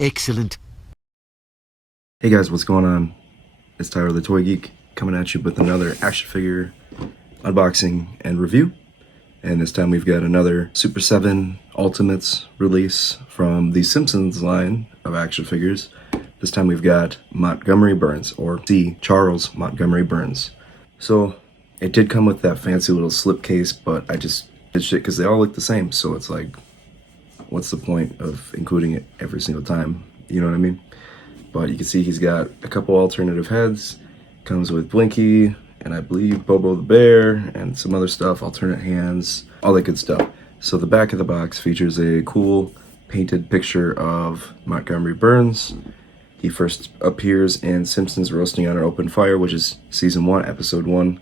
Excellent. Hey guys, what's going on? It's Tyler the Toy Geek coming at you with another action figure unboxing and review. And this time we've got another Super7 Ultimates release from the Simpsons line of action figures. This time we've got Montgomery Burns, or C. Charles Montgomery Burns. So it did come with that fancy little slipcase, but I just ditched it because they all look the same. So it's like, what's the point of including it every single time? You know what I mean? But you can see he's got a couple alternative heads. Comes with Blinky, and I believe Bobo the Bear, and some other stuff, alternate hands, all that good stuff. So the back of the box features a cool painted picture of Montgomery Burns. He first appears in Simpsons Roasting on an Open Fire, which is Season 1, Episode 1.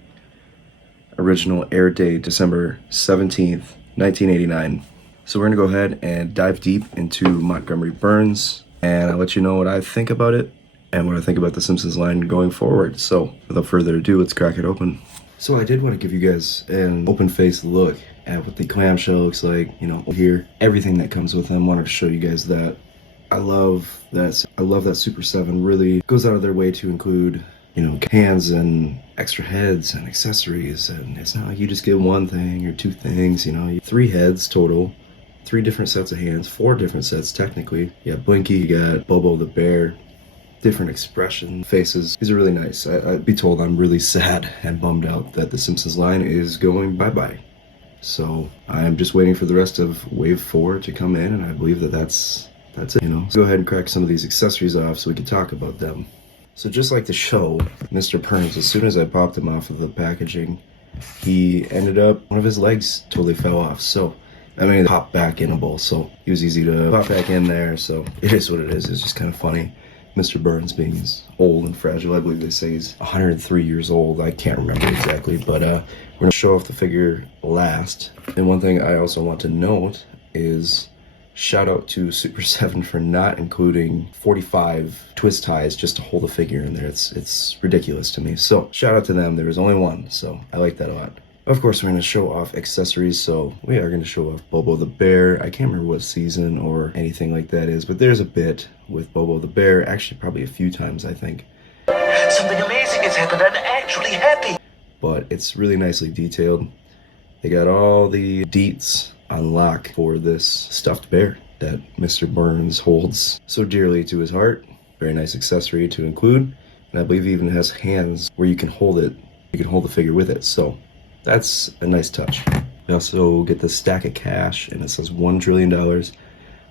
Original air date December 17th, 1989. So we're gonna go ahead and dive deep into Montgomery Burns, and I'll let you know what I think about it and what I think about the Simpsons line going forward. So without further ado, let's crack it open. So I did want to give you guys an open-faced look at what the clamshell looks like, you know, here, everything that comes with them. Wanted to show you guys that. I love that Super7 really goes out of their way to include, you know, hands and extra heads and accessories, and it's not like you just get one thing or two things, you know, 3 heads total. 3 different sets of hands, 4 different sets technically. You got Blinky, you got Bobo the Bear, different expression, faces. These are really nice. I'd be told I'm really sad and bummed out that the Simpsons line is going bye-bye. So I'm just waiting for the rest of Wave 4 to come in, and I believe that that's it, you know. So go ahead and crack some of these accessories off so we can talk about them. So just like the show, Mr. Burns, as soon as I popped him off of the packaging, he ended up, one of his legs totally fell off. So I mean, pop back inable, so he was easy to pop back in there, so it is what it is. It's just kind of funny. Mr. Burns being as old and fragile. I believe they say he's 103 years old. I can't remember exactly, but we're going to show off the figure last. And one thing I also want to note is shout out to Super7 for not including 45 twist ties just to hold the figure in there. It's ridiculous to me. So shout out to them. There was only one, so I like that a lot. Of course, we're going to show off accessories, so we are going to show off Bobo the Bear. I can't remember what season or anything like that is, but there's a bit with Bobo the Bear, actually probably a few times, I think. Something amazing has happened. I'm actually happy. But it's really nicely detailed. They got all the deets on lock for this stuffed bear that Mr. Burns holds so dearly to his heart. Very nice accessory to include, and I believe it even has hands where you can hold it. You can hold the figure with it, so that's a nice touch. We also get the stack of cash, and it says $1 trillion.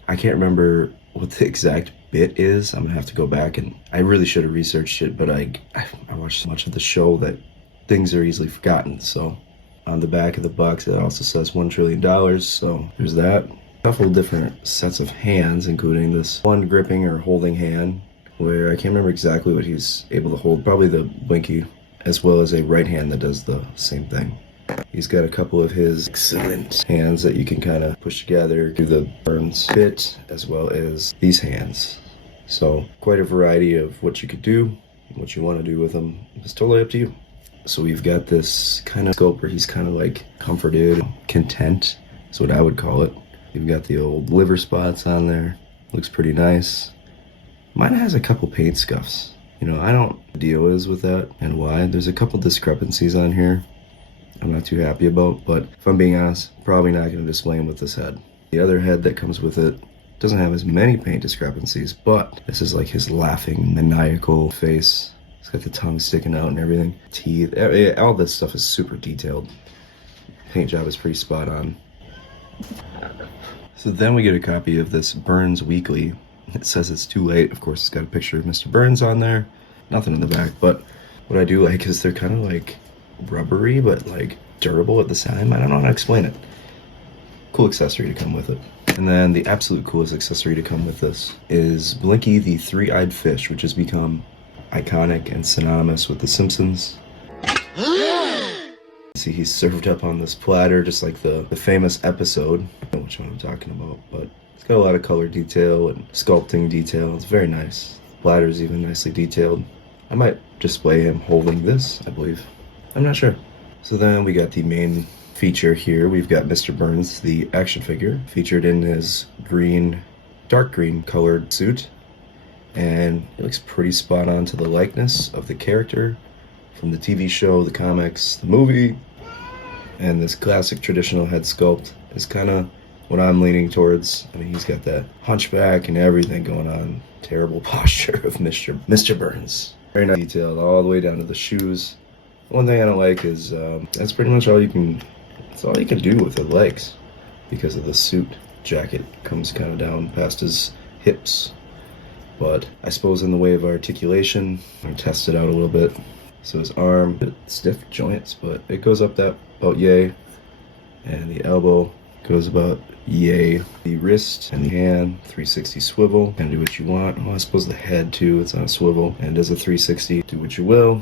I can't remember what the exact bit is. I'm gonna have to go back, and I really should have researched it, but I watched so much of the show that things are easily forgotten. So on the back of the box, it also says $1 trillion. So there's that. A couple different sets of hands, including this one gripping or holding hand, where I can't remember exactly what he's able to hold. Probably the Blinky, as well as a right hand that does the same thing. He's got a couple of his excellent hands that you can kind of push together through the Burns bit, as well as these hands. So quite a variety of what you could do, what you want to do with them. It's totally up to you. So we've got this kind of sculpt where he's kind of like comforted, content, is what I would call it. You've got the old liver spots on there. Looks pretty nice. Mine has a couple paint scuffs. You know, I don't know what the deal is with that and why. There's a couple discrepancies on here I'm not too happy about, but if I'm being honest, probably not going to display him with this head. The other head that comes with it doesn't have as many paint discrepancies, but this is like his laughing, maniacal face. He's got the tongue sticking out and everything. Teeth, all this stuff is super detailed. Paint job is pretty spot on. So then we get a copy of this Burns Weekly. It says it's too late. Of course, it's got a picture of Mr. Burns on there. Nothing in the back, but what I do like is they're kind of like rubbery, but like durable at the same time. I don't know how to explain it. Cool accessory to come with it. And then the absolute coolest accessory to come with this is Blinky the Three-Eyed Fish, which has become iconic and synonymous with The Simpsons. See, he's served up on this platter, just like the famous episode. I don't know which one I'm talking about, but it's got a lot of color detail and sculpting detail. It's very nice. The platter's even nicely detailed. I might display him holding this, I believe. I'm not sure. So then we got the main feature here. We've got Mr. Burns, the action figure, featured in his green, dark green colored suit and it looks pretty spot on to the likeness of the character from the TV show, the comics, the movie. And this classic traditional head sculpt is kind of what I'm leaning towards. I mean, he's got that hunchback and everything going on. Terrible posture of Mr. Burns. Very nice detailed all the way down to the shoes. One thing I don't like is that's pretty much all you can. That's all you can do with the legs, because of the suit jacket comes kind of down past his hips. But I suppose in the way of articulation, I'm gonna test it out a little bit. So his arm, a bit stiff joints, but it goes up that about yay, and the elbow goes about yay. The wrist and the hand, 360 swivel, and do what you want. Well, I suppose the head too, it's on a swivel, and does a 360, do what you will.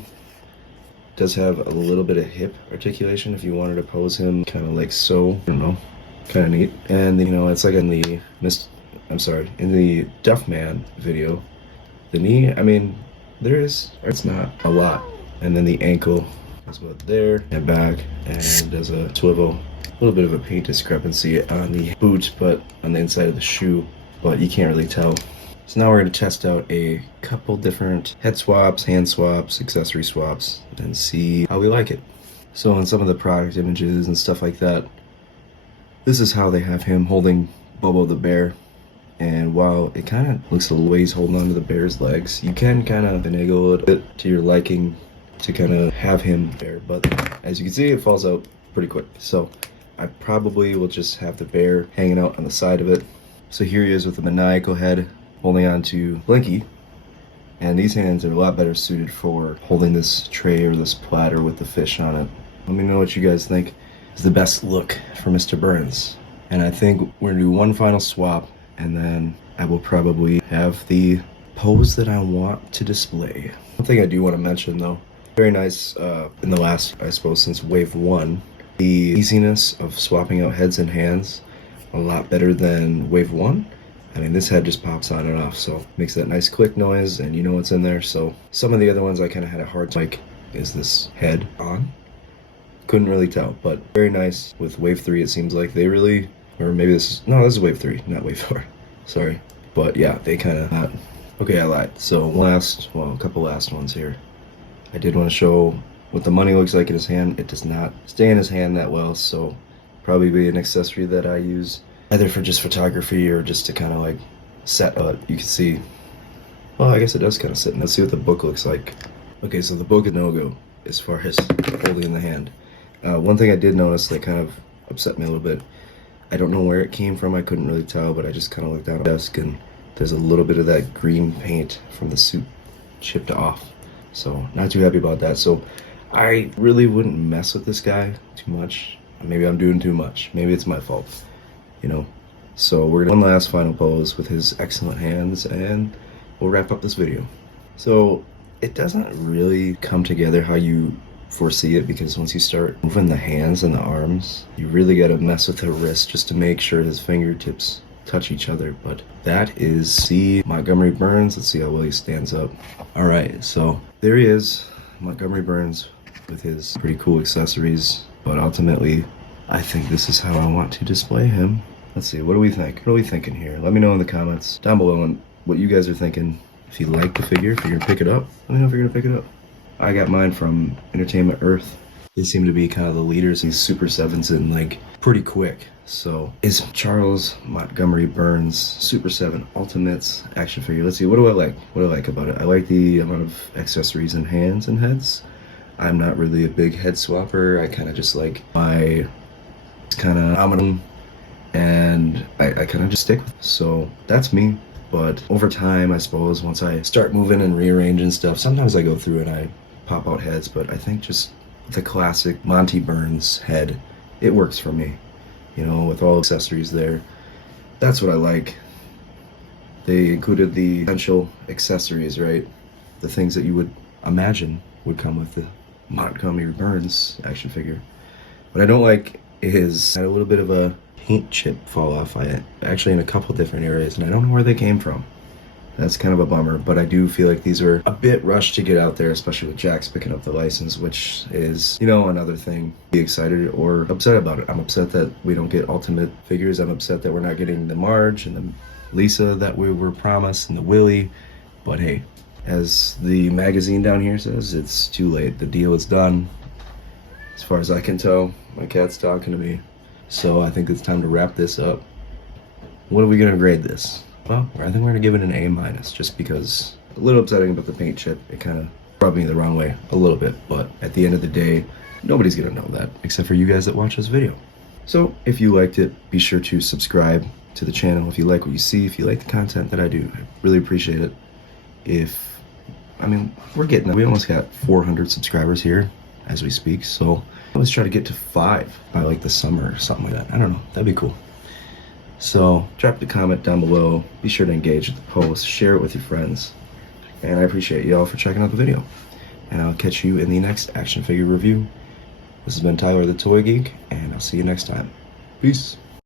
Does have a little bit of hip articulation if you wanted to pose him kind of like so, I don't know, kind of neat. And you know, it's like in the in the Duff Man video, the knee, I mean, it's not a lot. And then the ankle is about there and back, and does a swivel. A little bit of a paint discrepancy on the boot, but on the inside of the shoe, but you can't really tell. So now we're going to test out a couple different head swaps, hand swaps, accessory swaps, and see how we like it. So on some of the product images and stuff like that, this is how they have him holding Bobo the bear. And while it kind of looks a little ways holding onto the bear's legs, you can kind of finagle a little bit to your liking to kind of have him there. But as you can see, it falls out pretty quick. So I probably will just have the bear hanging out on the side of it. So here he is with the maniacal head holding on to Blinky. And these hands are a lot better suited for holding this tray or this platter with the fish on it. Let me know what you guys think is the best look for Mr. Burns. And I think we're gonna do one final swap, and then I will probably have the pose that I want to display. One thing I do want to mention though, very nice in the last, I suppose, since wave 1, the easiness of swapping out heads and hands, a lot better than wave 1. I mean, this head just pops on and off, so makes that nice click noise, and you know what's in there. So some of the other ones I kind of had a hard time, like, is this head on? Couldn't really tell, but very nice. With wave 3, it seems like they really, or maybe this is wave 3, not wave 4. Sorry. But yeah, they kind of, okay, I lied. So a couple last ones here. I did want to show what the money looks like in his hand. It does not stay in his hand that well, so probably be an accessory that I use either for just photography or just to kind of like set up. You can see, well, I guess it does kind of sit. Let's see what the book looks like. Okay, so the book is no-go as far as holding in the hand. One thing I did notice that kind of upset me a little bit, I don't know where it came from, I couldn't really tell, but I just kind of looked down at the desk and there's a little bit of that green paint from the suit chipped off. So not too happy about that. So I really wouldn't mess with this guy too much. Maybe I'm doing too much. Maybe it's my fault, you know. So we're gonna one last final pose with his excellent hands and we'll wrap up this video. So it doesn't really come together how you foresee it, because once you start moving the hands and the arms, you really got to mess with the wrist just to make sure his fingertips touch each other. But that is C. Montgomery Burns. Let's see how well he stands up. All right, so there he is, Montgomery Burns, with his pretty cool accessories. But ultimately, I think this is how I want to display him. Let's see, what do we think? What are we thinking here? Let me know in the comments down below what you guys are thinking. If you like the figure, if you're gonna pick it up, let me know if you're gonna pick it up. I got mine from Entertainment Earth. They seem to be kind of the leaders in Super7s and like pretty quick. So is Charles Montgomery Burns Super7 Ultimates action figure. Let's see, what do I like? What do I like about it? I like the amount of accessories and hands and heads. I'm not really a big head swapper. I kind of just like my kind of nominal, and I kind of just stick with it. So that's me. But over time, I suppose, once I start moving and rearranging stuff, sometimes I go through and I pop out heads, but I think just the classic Monty Burns head, it works for me, you know, with all accessories there. That's what I like. They included the essential accessories, right? The things that you would imagine would come with the Montgomery Burns action figure. What I don't like is a little bit of a paint chip fall off. Actually in a couple different areas, and I don't know where they came from. That's kind of a bummer, but I do feel like these are a bit rushed to get out there, especially with Jax picking up the license, which is, you know, another thing. Be excited or upset about it. I'm upset that we don't get Ultimate figures. I'm upset that we're not getting the Marge and the Lisa that we were promised, and the Willie. But hey, as the magazine down here says, it's too late. The deal is done. As far as I can tell, my cat's talking to me. So I think it's time to wrap this up. What are we gonna grade this? Well, I think we're gonna give it an A-, just because a little upsetting about the paint chip. It kind of rubbed me the wrong way a little bit, but at the end of the day, nobody's gonna know that except for you guys that watch this video. So if you liked it, be sure to subscribe to the channel if you like what you see, if you like the content that I do. I really appreciate it. We're getting there. We almost got 400 subscribers here as we speak, so let's try to get to 5 by like the summer or something like that. I don't know, that'd be cool. So drop the comment down below, be sure to engage with the post, share it with your friends, and I appreciate y'all for checking out the video. And I'll catch you in the next action figure review. This has been Tyler the Toy Geek, and I'll see you next time. Peace.